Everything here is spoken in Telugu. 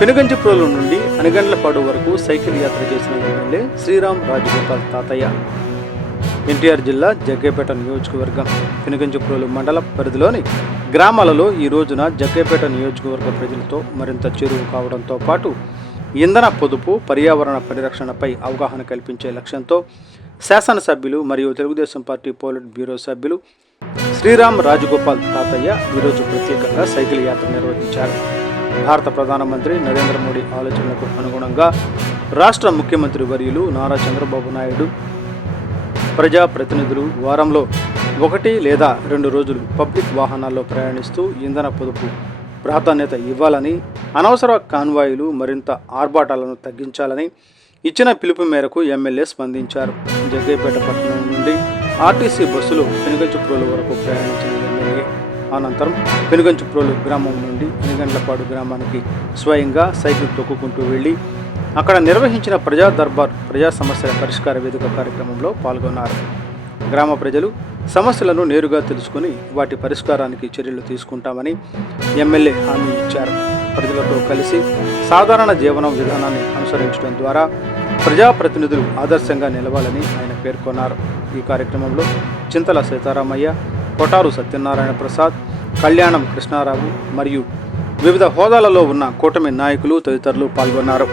పెనుగంచిప్రోలు నుండి అనగండ్లపాడు వరకు సైకిల్ యాత్ర చేసిన ఎమ్మెల్యే శ్రీరామ్ రాజగోపాల్ తాతయ్య. ఎన్టీఆర్ జిల్లా జగ్గైపేట నియోజకవర్గం పెనుగంచిప్రోలు మండల పరిధిలోని గ్రామాలలో ఈ రోజున జగ్గైపేట నియోజకవర్గ ప్రజలతో మరింత చేరువ కావడంతో పాటు ఇంధన పొదుపు, పర్యావరణ పరిరక్షణపై అవగాహన కల్పించే లక్ష్యంతో శాసనసభ్యులు మరియు తెలుగుదేశం పార్టీ పోలిట్ బ్యూరో సభ్యులు శ్రీరామ్ రాజగోపాల్ తాతయ్య ఈరోజు ప్రత్యేకంగా సైకిల్ యాత్ర నిర్వహించారు. భారత ప్రధానమంత్రి నరేంద్ర మోడీ ఆలోచనలకు అనుగుణంగా రాష్ట్ర ముఖ్యమంత్రి వర్యులు నారా చంద్రబాబు నాయుడు ప్రజాప్రతినిధులు వారంలో 1 లేదా 2 రోజులు పబ్లిక్ వాహనాల్లో ప్రయాణిస్తూ ఇంధన పొదుపు ప్రాధాన్యత ఇవ్వాలని, అనవసర కాన్వాయిలు, మరింత ఆర్భాటాలను తగ్గించాలని ఇచ్చిన పిలుపు మేరకు ఎమ్మెల్యే స్పందించారు. జగ్గైపేట పట్టణం నుండి ఆర్టీసీ బస్సులు పెనుగంచిప్రోలు వరకు ప్రయాణించిన ఎమ్మెల్యే అనంతరం పెనుగంచిప్రోలు గ్రామం నుండి అనగండ్లపాడు గ్రామానికి స్వయంగా సైకిల్ తొక్కుకుంటూ వెళ్ళి అక్కడ నిర్వహించిన ప్రజా దర్బార్ ప్రజా సమస్యల పరిష్కార వేదిక కార్యక్రమంలో పాల్గొన్నారు. గ్రామ ప్రజలు సమస్యలను నేరుగా తెలుసుకుని వాటి పరిష్కారానికి చర్యలు తీసుకుంటామని ఎమ్మెల్యే హామీ ఇచ్చారు. ప్రజలతో కలిసి సాధారణ జీవన విధానాన్ని అనుసరించడం ద్వారా ప్రజాప్రతినిధులు ఆదర్శంగా నిలవాలని ఆయన పేర్కొన్నారు. ఈ కార్యక్రమంలో చింతల సీతారామయ్య, కొటారు సత్యనారాయణ ప్రసాద్, కళ్యాణం కృష్ణారావు మరియు వివిధ హోదాలలో ఉన్న కూటమి నాయకులు తదితరులు పాల్గొన్నారు.